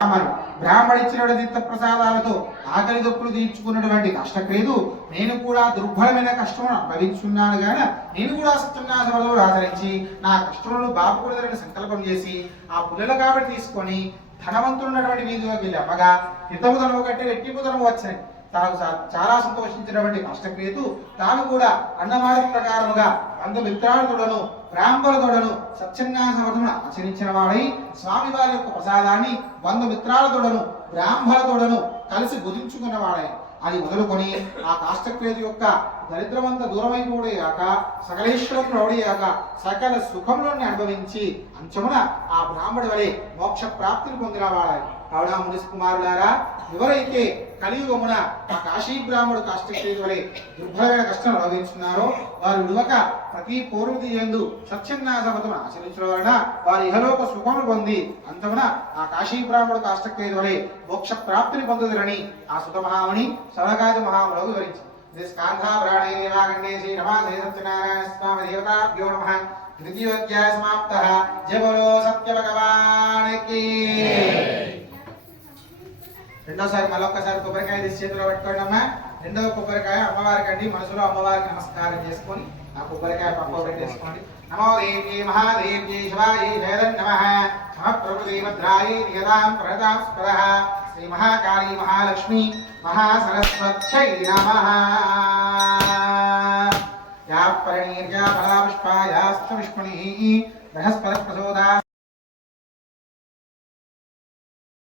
బ్రాహ్మణుడు బ్రాహ్మడిచ్చిన తీర్థ ప్రసాదాలతో ఆకలి దొప్పులు తీర్చుకున్నటువంటి కష్టక్రియదు నేను కూడా దుర్బలమైన కష్టమును అనుభవించున్నాను గాన నేను కూడా సత్యనాశములు ఆచరించి నా కష్టములను బాపకూడదని సంకల్పం చేసి ఆ పుల్లల కాబట్టి తీసుకొని ధనవంతుడున్నటువంటి వీధిలోకి వెళ్ళి అమ్మగా హితము ధనము కంటే రెట్టింపు ధనము వచ్చినాయి తాను చాలా సంతోషించినటువంటి కష్టక్రియతు తాను కూడా అన్నమాట ప్రకారముగా బంధుమిత్రాలతోడను బ్రాహ్మణులతోడను సత్యన్యాసవర్ధమును ఆచరించిన వాడై స్వామివారి యొక్క ప్రసాదాన్ని బంధుమిత్రాలతోడను బ్రాహ్మణతోడను కలిసి భుజించుకున్నవాడై అది వదులుకొని ఆ కాష్టక్రియత యొక్క దరిద్రమంత దూరమైపోడే కాక సకలేశ్వరం రౌడయ్యాక సకల సుఖములను అనుభవించి అంచమున ఆ బ్రాహ్మడి వలె మోక్ష ప్రాప్తిని పొందిన కావున మునిసి కుమారులారా ఎవరైతే కలియుగమున ఆ కాశీ బ్రాహ్మడు కాష్టక్రియ వలె దుర్భరమైన కష్టం అనుభవిస్తున్నారో వారు విడవక ప్రతి పూర్వతి ఎందు సత్యన్యాసమతం ఆచరించడం వలన వారు ఇహలోక సుఖమును పొంది అంతమున ఆ కాశీ బ్రాహ్మడు కాష్టక్రియ వలె మోక్ష ప్రాప్తిని పొందుదరని ఆ సుతమహాముని సవకాది మహాములకు వివరించింది. స్కాంధాభ్రాణే దేవాగండే శ్రీ రమాదే సత్యనారాయణ స్వామి దేవతాభ్యో నమ. ద్వితీయోధ్యాయ సమాప్త. జయ బోలో సత్య భగవానికి రెండోసారి మళ్ళొక్కసారి కొబ్బరికాయ తీసి చేతిలో పెట్టుకోండి అమ్మా. రెండవ కొబ్బరికాయ అమ్మవారికి అండి మనసులో అమ్మవారికి నమస్కారం చేసుకొని ఆ కొబ్బరికాయ పక్క చేసుకోండి నమో దేవ్యే మహాదేవ్యే శివాయే జయదన్ నమ. నమ ప్రభుదే భద్రాయే నియతాం ప్రణతాం స్పదః. శ్రీ మహాకాళీ మహాలక్ష్మి మహాసరస్వత్యై నమ. యా పరిణీర్యా ఫలాపుష్పాయాస్తు విష్ణుని. బృహస్పద ప్రచోదా